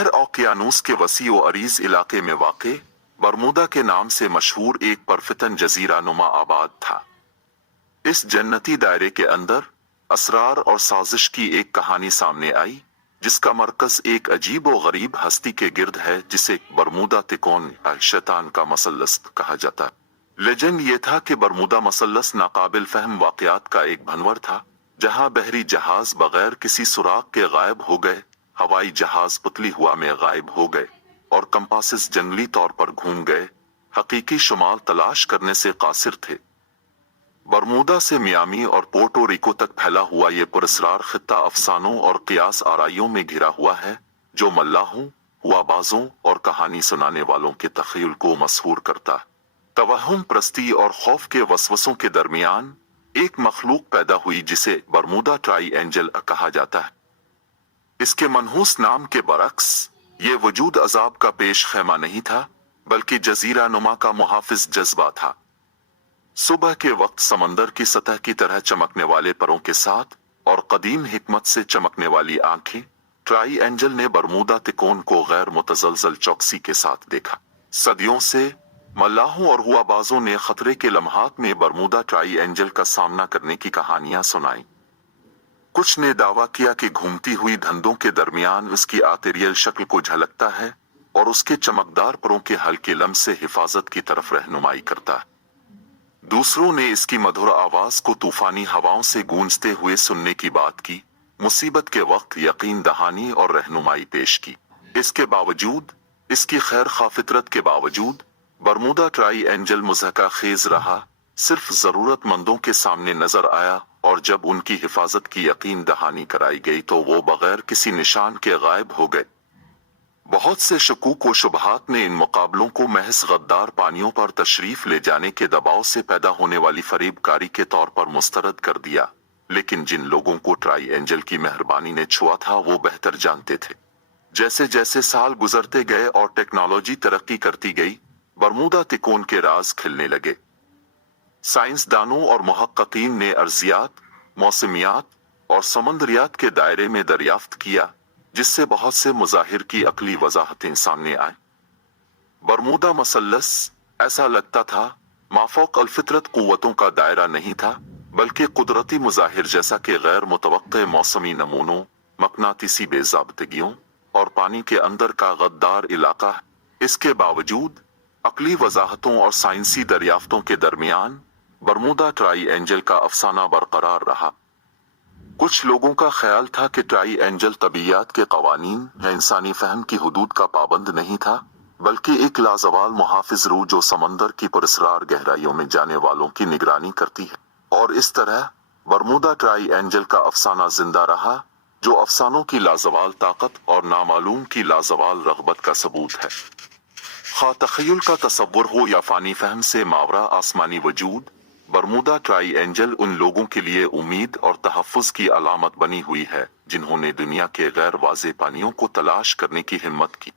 बहर ओकियानूस के वसी व अरीज इलाके में वाक़े बरमूदा के नाम से मशहूर एक परफितन जजीरा नुमा आबाद था। इस जन्नती दायरे के अंदर असरार और साजिश की एक कहानी सामने आई, जिसका मरकज एक अजीब व गरीब हस्ती के गिर्द है, जिसे बरमूदा तिकोन शैतान का मसल्लस कहा जाता है। लेजेंड ये था कि बरमूदा मसल्लस नाकाबिल फहम वाक़यात का एक भंवर था, जहां बहरी जहाज बगैर किसी सुराग के गायब हो गए, हवाई जहाज पुतली हुआ में गायब हो गए और कंपासेस जंगली तौर पर घूम गए, हकीकी शुमाल तलाश करने से कासिर थे। बरमूदा से मियामी और पोर्टो रिको तक फैला हुआ ये पुरस्रार खित्ता अफसानों और कियास आराइयों में घिरा हुआ है, जो मल्लाहों, हुआबाजों और कहानी सुनाने वालों के तख़य्युल को मसहूर करता है। तवहुम प्रस्ती और खौफ के वसवसों के दरमियान एक मखलूक पैदा हुई जिसे बरमूदा ट्राइएंगल कहा जाता है। इसके मनहूस नाम के बरक्स ये वजूद अजाब का पेश खैमा नहीं था, बल्कि जजीरा नुमा का मुहाफिज जज्बा था। सुबह के वक्त समंदर की सतह की तरह चमकने वाले परों के साथ और कदीम हिकमत से चमकने वाली आंखें, ट्राइएंगल ने बरमूदा तिकोन को गैर मुतज़लज़ल चौकसी के साथ देखा। सदियों से मल्लाहों और हुआबाजों ने खतरे के लम्हात में बरमूदा ट्राइएंगल का सामना करने की कहानियां सुनाई। कुछ ने दावा किया कि घूमती हुई धंधों के दरमियान उसकी आर्टेरियल शक्ल को झलकता है और उसके चमकदार परों के हल्के लम्स से हिफाजत की तरफ रहनुमाई करता है। दूसरों ने इसकी मधुर आवाज को तूफानी हवाओं से गूंजते हुए सुनने की बात की, मुसीबत के वक्त यकीन दहानी और रहनुमाई पेश की। इसके बावजूद, इसकी खैर खा फितरत के बावजूद, बरमूदा ट्राइएंगल मुज़हका खेज रहा, सिर्फ जरूरतमंदों के सामने नजर आया, और जब उनकी हिफाजत की यकीन दहानी कराई गई तो वो बगैर किसी निशान के गायब हो गए। बहुत से शकूक व शुबहात ने इन मुकाबलों को महज गद्दार पानियों पर तशरीफ ले जाने के दबाव से पैदा होने वाली फरेबकारी के तौर पर मुस्तरद कर दिया, लेकिन जिन लोगों को ट्राइएंगल की मेहरबानी ने छुआ था वो बेहतर जानते थे। जैसे जैसे साल गुजरते गए और टेक्नोलॉजी तरक्की करती गई, बरमूदा तिकोन के राज खिलने लगे। साइंसदानों और मुहक्किकीन ने अर्जियात, मौसमियात और समंदरियात के दायरे में दरियाफ्त किया, जिससे बहुत से मुज़ाहिर की अकली वजाहतें सामने आए। बरमूदा मसल्लस ऐसा लगता था माफौक अलफितरत कुव्वतों का दायरा नहीं था, बल्कि कुदरती मुज़ाहिर जैसा कि गैर मुतवक्के मौसमी नमूनों, मकनातीसी बेज़ाब्तगियों और पानी के अंदर का गद्दार इलाका है। इसके बावजूद अकली वजाहतों और साइंसी दरियाफ्तों के दरमियान बरमूदा ट्राइएंगल का अफसाना बरकरार रहा। कुछ लोगों का ख्याल था कि ट्राइएंगल तबीयत के कवानीन या इंसानी फहम की हुदूद का पाबंद नहीं था, बल्कि एक लाजवाल मुहाफिज रूह जो समंदर की पुरस्रार गहराइयों में जाने वालों की निगरानी करती है। और इस तरह बरमूदा ट्राइएंगल का अफसाना जिंदा रहा, जो अफसानों की लाजवाल ताकत और नामालूम की लाजवाल रग़बत का सबूत है। खा तख़य्युल का तसव्वुर हो या फ़ानी फहम से मावरा आसमानी वजूद, बरमूदा ट्राइएंगल उन लोगों के लिए उम्मीद और तहफ़्फ़ुज़ की अलामत बनी हुई है जिन्होंने दुनिया के गैर वाज़े पानियों को तलाश करने की हिम्मत की।